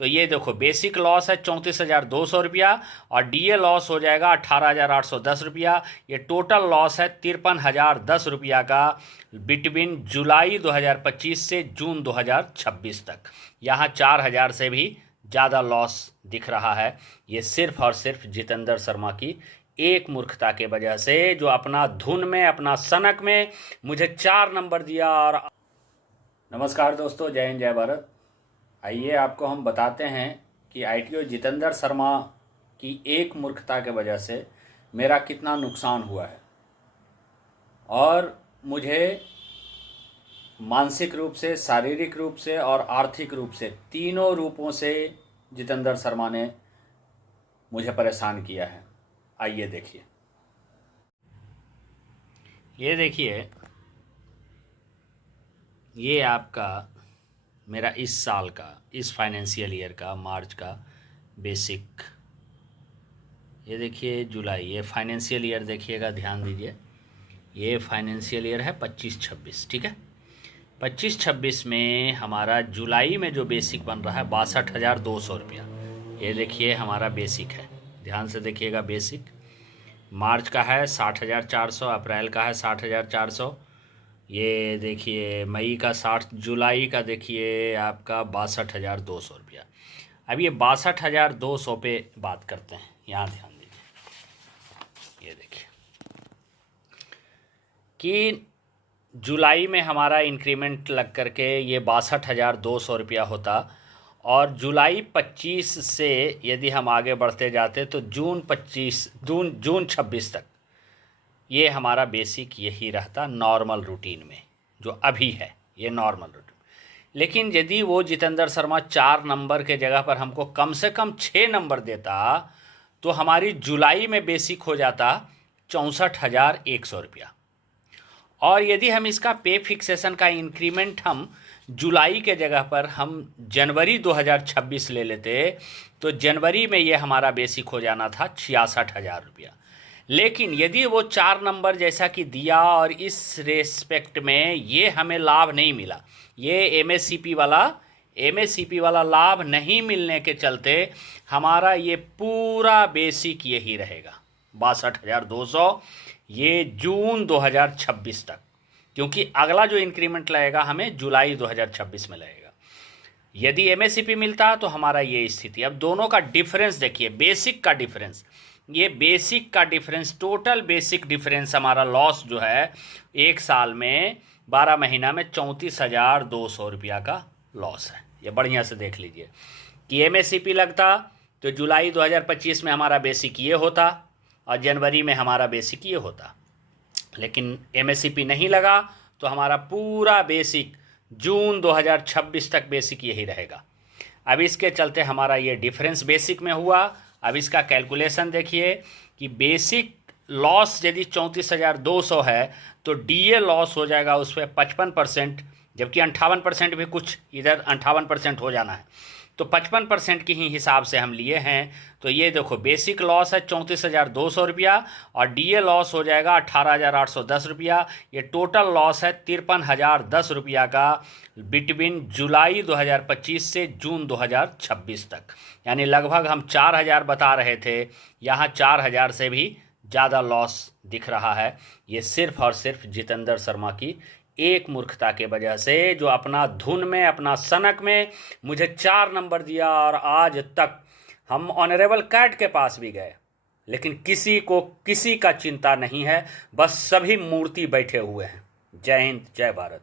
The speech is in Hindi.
तो ये देखो बेसिक लॉस है 34,200 रुपया और डीए लॉस हो जाएगा 18,810 रुपया। ये टोटल लॉस है 53,010 रुपया का बिटवीन जुलाई 2025 से जून 2026 तक। यहाँ 4,000 से भी ज़्यादा लॉस दिख रहा है। ये सिर्फ और सिर्फ जितेंद्र शर्मा की एक मूर्खता के वजह से, जो अपना धुन में, अपना सनक में मुझे 4 नंबर दिया। और नमस्कार दोस्तों, जय हिंद, जय भारत। आइए आपको हम बताते हैं कि आईटीओ जितेंद्र शर्मा की एक मूर्खता के वजह से मेरा कितना नुकसान हुआ है और मुझे मानसिक रूप से, शारीरिक रूप से और आर्थिक रूप से, तीनों रूपों से जितेंद्र शर्मा ने मुझे परेशान किया है। आइए देखिए। ये देखिए, ये आपका मेरा इस साल का, इस फाइनेंशियल ईयर का मार्च का बेसिक। ये देखिए जुलाई, ये फाइनेंशियल ईयर देखिएगा, ध्यान दीजिए। ये फाइनेंशियल ईयर है 25-26, ठीक है। 25-26 में हमारा जुलाई में जो बेसिक बन रहा है 62,200 रुपया। ये देखिए हमारा बेसिक है, ध्यान से देखिएगा। बेसिक मार्च का है 60,400, अप्रैल का है 60,400, ये देखिए मई का 60, जुलाई का देखिए आपका 62,200 रुपया। अब ये 62,200 पे बात करते हैं, यहाँ ध्यान दीजिए। ये देखिए कि जुलाई में हमारा इंक्रीमेंट लग करके ये 62,200 रुपया होता, और जुलाई 25 से यदि हम आगे बढ़ते जाते तो जून 26 तक ये हमारा बेसिक यही रहता नॉर्मल रूटीन में, जो अभी है ये नॉर्मल रूटीन। लेकिन यदि वो जितेंद्र शर्मा 4 नंबर के जगह पर हमको कम से कम 6 नंबर देता तो हमारी जुलाई में बेसिक हो जाता 64,100 रुपया। और यदि हम इसका पे फिक्सेशन का इंक्रीमेंट हम जुलाई के जगह पर हम जनवरी 2026 ले लेते तो जनवरी में ये हमारा बेसिक हो जाना था 66,000 रुपया। लेकिन यदि वो 4 नंबर जैसा कि दिया और इस रेस्पेक्ट में ये हमें लाभ नहीं मिला, ये एमएससीपी वाला लाभ नहीं मिलने के चलते हमारा ये पूरा बेसिक यही रहेगा 62,200, ये जून 2026 तक, क्योंकि अगला जो इंक्रीमेंट लगेगा हमें जुलाई 2026 में लगेगा। यदि एमएससीपी मिलता तो हमारा ये स्थिति। अब दोनों का डिफरेंस देखिए, बेसिक का डिफरेंस, ये बेसिक का डिफरेंस, टोटल बेसिक डिफरेंस हमारा लॉस जो है एक साल में 12 महीना में 34,200 रुपया का लॉस है। ये बढ़िया से देख लीजिए कि एमएससीपी लगता तो जुलाई 2025 में हमारा बेसिक ये होता और जनवरी में हमारा बेसिक ये होता। लेकिन एमएससीपी नहीं लगा तो हमारा पूरा बेसिक जून 2026 तक बेसिक यही रहेगा। अब इसके चलते हमारा ये डिफरेंस बेसिक में हुआ। अब इसका कैलकुलेशन देखिए कि बेसिक लॉस यदि 34,200 है तो डीए लॉस हो जाएगा उस पर 55%, जबकि 58% भी कुछ इधर 58% हो जाना है, तो 55% की ही हिसाब से हम लिए हैं। तो ये देखो बेसिक लॉस है 34,200 रुपया और डीए लॉस हो जाएगा 18,810 रुपया। ये टोटल लॉस है 53,010 रुपया का बिटवीन जुलाई 2025 से जून 2026 तक। यानी लगभग हम 4,000 बता रहे थे, यहाँ 4,000 से भी ज़्यादा लॉस दिख रहा है। ये सिर्फ और सिर्फ जितेंद्र शर्मा की एक मूर्खता के वजह से, जो अपना धुन में, अपना सनक में मुझे 4 नंबर दिया। और आज तक हम ऑनरेबल कैट के पास भी गए, लेकिन किसी का चिंता नहीं है, बस सभी मूर्ति बैठे हुए हैं। जय हिंद, जय भारत।